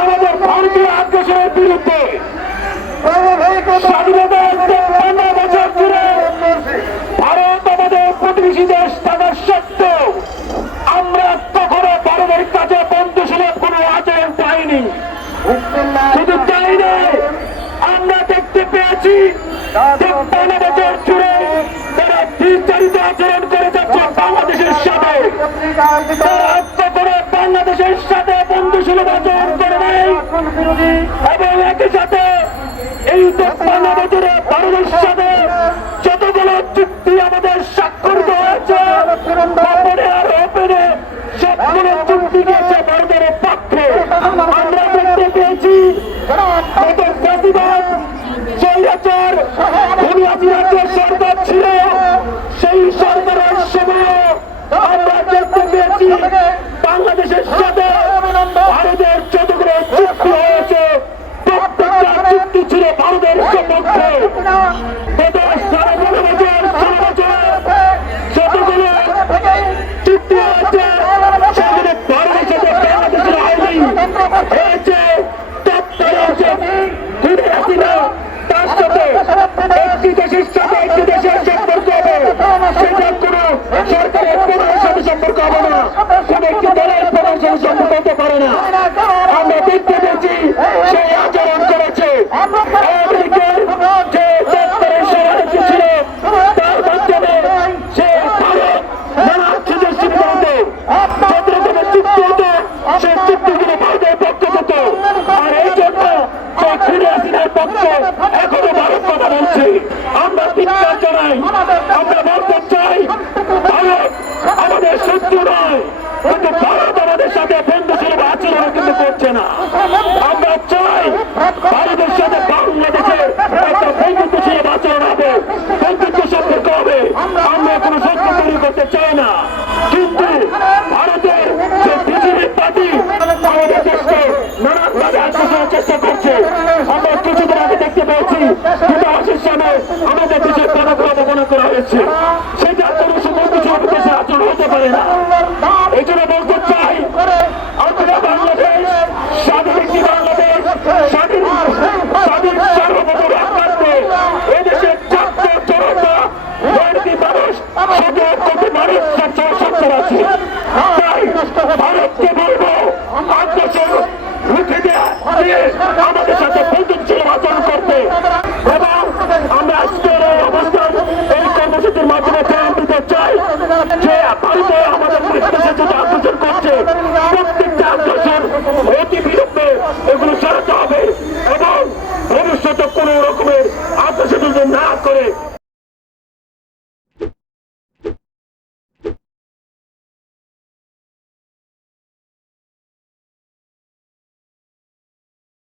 আমাদের ভারতীয় আগ্রাসনের বিরুদ্ধে আমরা ভারতের কাছে বন্ধু কোনো আচরণ পাইনি। শুধু তাই নয়, আমরা দেখতে পেয়েছি তেপ্পান্ন বছর তারা বিস্তারিত আচরণ করে যাচ্ছে বাংলাদেশের সাথে বাংলাদেশের সাথে বন্ধু সুলভ আচরণ করে নাই এবং একই সাথে এই তেপ্পান্ন বছরে ভারতের সাথে আইনি হয়েছে তৎপর হয়েছে ঘুরে আসি না তার সাথে একটি দেশের সাথে একটি দেশের সম্পর্ক হবে সেটা কোনো সরকারের প্রধানের সাথে সম্পর্ক হবে না কোন একটি দলের প্রধানের সাথে সম্পর্ক হতে পারে না আমরা দেখতে পেয়েছি সেই আচরণ করেছে আমেরিকার যে দপ্তরের সভাপতি ছিল তার মাধ্যমে সে ভারত নানা সুযোগ সুবিধা হতো যত রকমের চুক্তি হতো সে চুক্তিগুলো ভারতের পক্ষে হতো আর এই জন্য সে ফিরে আসিনার পক্ষে এখনও ভারত কথা বলছে। আমরা চিৎকার জানাই, আমরা বলতে চাই, ভারত আমাদের শত্রু নয়, কিন্তু ভারত আমাদের সাথে বন্ধু সুলভ আচরণ কিন্তু করছে না। অবমাননা করা হয়েছে সেটা সুবন্ধু সুলভ দেশের আচরণ হতে পারে না। এই জন্য বলতে চাই আমরা বাংলাদেশ, স্বাধীন বাংলাদেশ, স্বাধীন ভারতকে করে